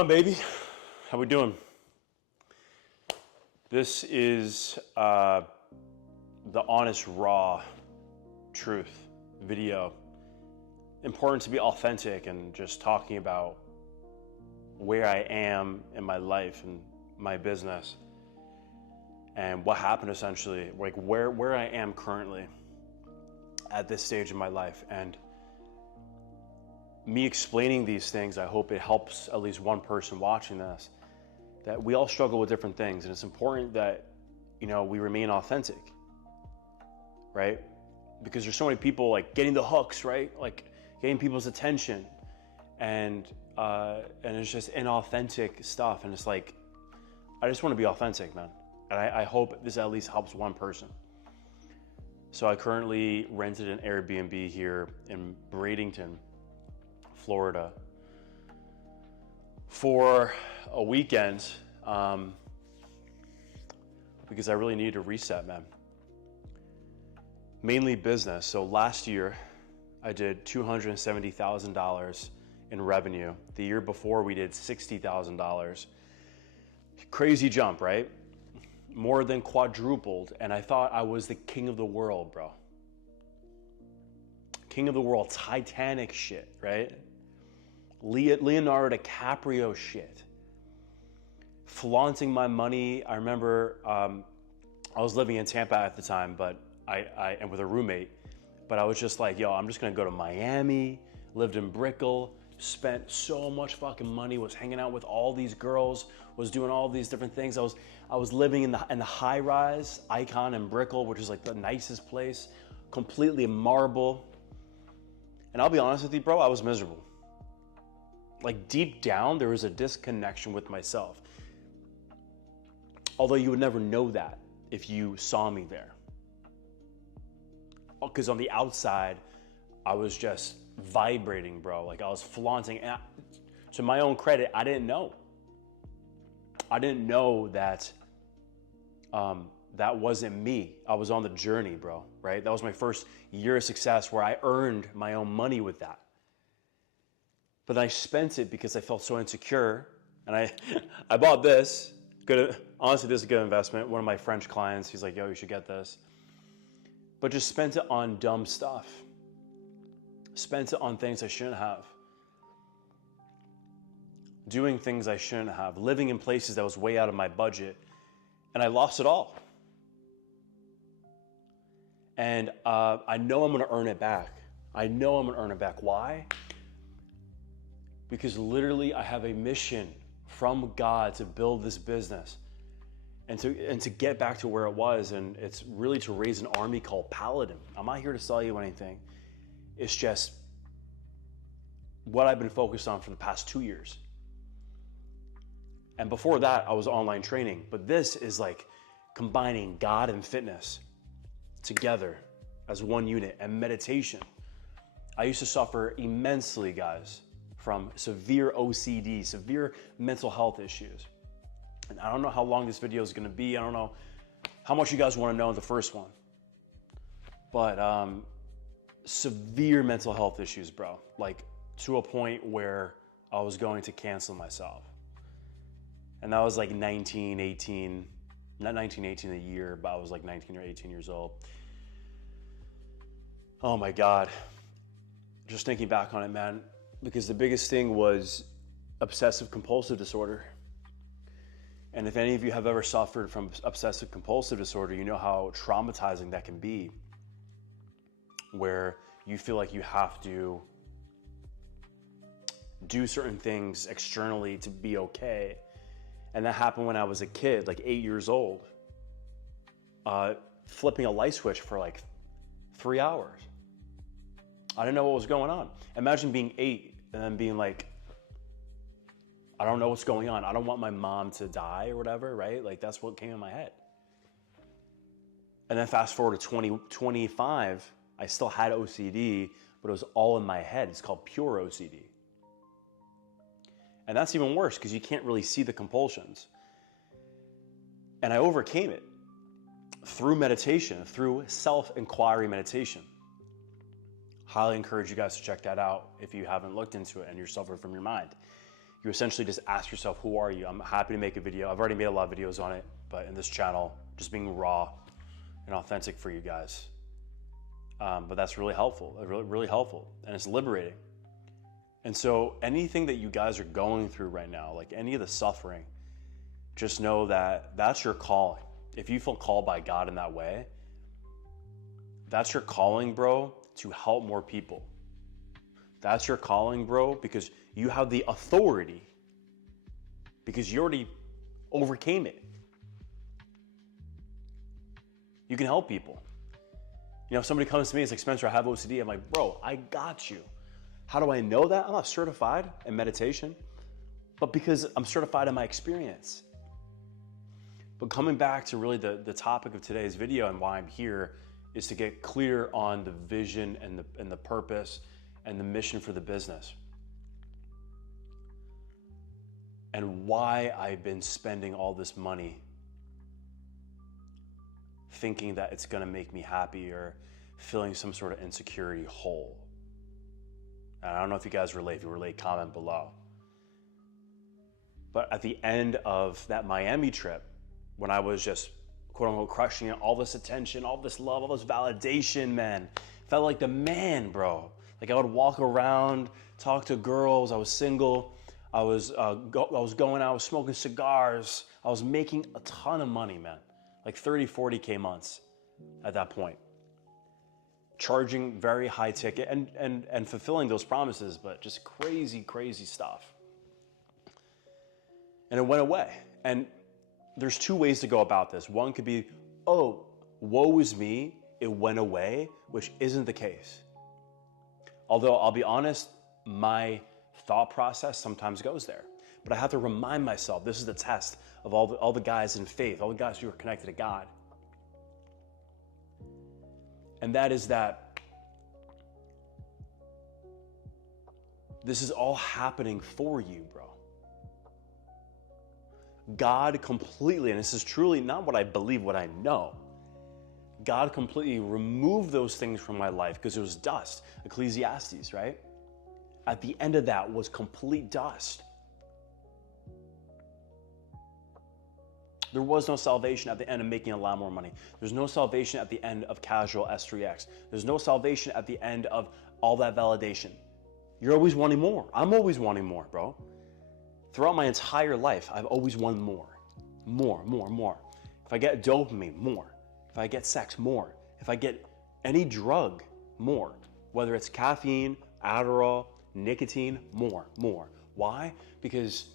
on, baby? How we doing? This is the honest, raw truth video. Important to be authentic and just talking about where I am in my life and my business and what happened essentially, like where I am currently at this stage in my life. And me explaining these things, I hope it helps at least one person watching this, that we all struggle with different things, and it's important that, we remain authentic, right? Because there's so many people like getting the hooks, right? Like getting people's attention, and it's just inauthentic stuff, and it's like, I just want to be authentic, man. And I hope this at least helps one person. So I currently rented an Airbnb here in Bradenton, Florida, for a weekend, because I really needed a reset, man. Mainly business. So last year I did $270,000 in revenue. The year before we did $60,000. Crazy jump, right? More than quadrupled. And I thought I was the king of the world, bro. King of the world, Titanic shit, right? Leonardo DiCaprio shit. Flaunting my money. I remember I was living in Tampa at the time, but and with a roommate, but I was just like, yo, I'm just gonna go to Miami, lived in Brickell, spent so much fucking money, was hanging out with all these girls, was doing all these different things. I was living in the high rise Icon in Brickell, which is like the nicest place, completely marble. And I'll be honest with you, bro, I was miserable. Like deep down, there was a disconnection with myself. Although you would never know that if you saw me there. Because on the outside, I was just vibrating, bro. Like I was flaunting. And to my own credit, I didn't know. I didn't know that that wasn't me. I was on the journey, bro, right? That was my first year of success where I earned my own money with that. But I spent it because I felt so insecure. And I bought this. Honestly, this is a good investment. One of my French clients, he's like, yo, you should get this. But just spent it on dumb stuff. Spent it on things I shouldn't have. Doing things I shouldn't have. Living in places that was way out of my budget. And I lost it all. And I know I'm going to earn it back. I know I'm going to earn it back. Why? Because literally I have a mission from God to build this business and to get back to where it was. And it's really to raise an army called Paladin. I'm not here to sell you anything. It's just what I've been focused on for the past 2 years. And before that, I was online training. But this is like combining God and fitness together as one unit, and meditation. I used to suffer immensely, guys, from severe OCD, severe mental health issues. And I don't know how long this video is gonna be. I don't know how much you guys wanna know in the first one. But severe mental health issues, bro. Like to a point where I was going to cancel myself. And that was like 19, 18, not 19, 18 a year, but I was like 19 or 18 years old. Oh my God. Just thinking back on it, man, because the biggest thing was obsessive compulsive disorder. And if any of you have ever suffered from obsessive compulsive disorder, you know how traumatizing that can be, where you feel like you have to do certain things externally to be okay. And that happened when I was a kid, like 8 years old, flipping a light switch for like 3 hours. I didn't know what was going on. Imagine being 8 and then being like, I don't know what's going on. I don't want my mom to die or whatever, right? Like that's what came in my head. And then fast forward to 25, I still had OCD, but it was all in my head. It's called pure OCD. And that's even worse because you can't really see the compulsions. And I overcame it through meditation, through self-inquiry meditation. Highly encourage you guys to check that out if you haven't looked into it and you're suffering from your mind. you essentially just ask yourself, who are you? I'm happy to make a video. I've already made a lot of videos on it, but in this channel, just being raw and authentic for you guys. But that's really helpful, really, really helpful, and it's liberating. And so anything that you guys are going through right now, like any of the suffering, just know that that's your calling. If you feel called by God in that way, that's your calling, bro, to help more people. That's your calling, bro, because you have the authority, because you already overcame it. You can help people. You know, if somebody comes to me and is like, Spencer, I have OCD. I'm like, bro, I got you. How do I know that? I'm not certified in meditation, but because I'm certified in my experience. But coming back to really the topic of today's video and why I'm here is to get clear on the vision and the purpose and the mission for the business. And why I've been spending all this money thinking that it's gonna make me happy or filling some sort of insecurity hole. And I don't know if you guys relate. If you relate, comment below. But at the end of that Miami trip, when I was just quote unquote crushing it, all this attention, all this love, all this validation, man, felt like the man, bro. Like I would walk around, talk to girls. I was single. I was going out, I was smoking cigars. I was making a ton of money, man. Like 30, 40K months at that point. Charging very high ticket and fulfilling those promises, but just crazy, crazy stuff. And it went away. And there's two ways to go about this. One could be, oh, woe is me, it went away, which isn't the case. Although I'll be honest, my thought process sometimes goes there. But I have to remind myself, this is the test of all the guys in faith, all the guys who are connected to God. And that is that this is all happening for you, bro. God completely, and this is truly not what I believe, what I know, God completely removed those things from my life because it was dust. Ecclesiastes, right? At the end of that was complete dust. There was no salvation at the end of making a lot more money. There's no salvation at the end of casual S3X. There's no salvation at the end of all that validation. You're always wanting more. I'm always wanting more, bro. Throughout my entire life, I've always wanted more. More, more, more. If I get dopamine, more. If I get sex, more. If I get any drug, more. Whether it's caffeine, Adderall, nicotine, more. Why? Because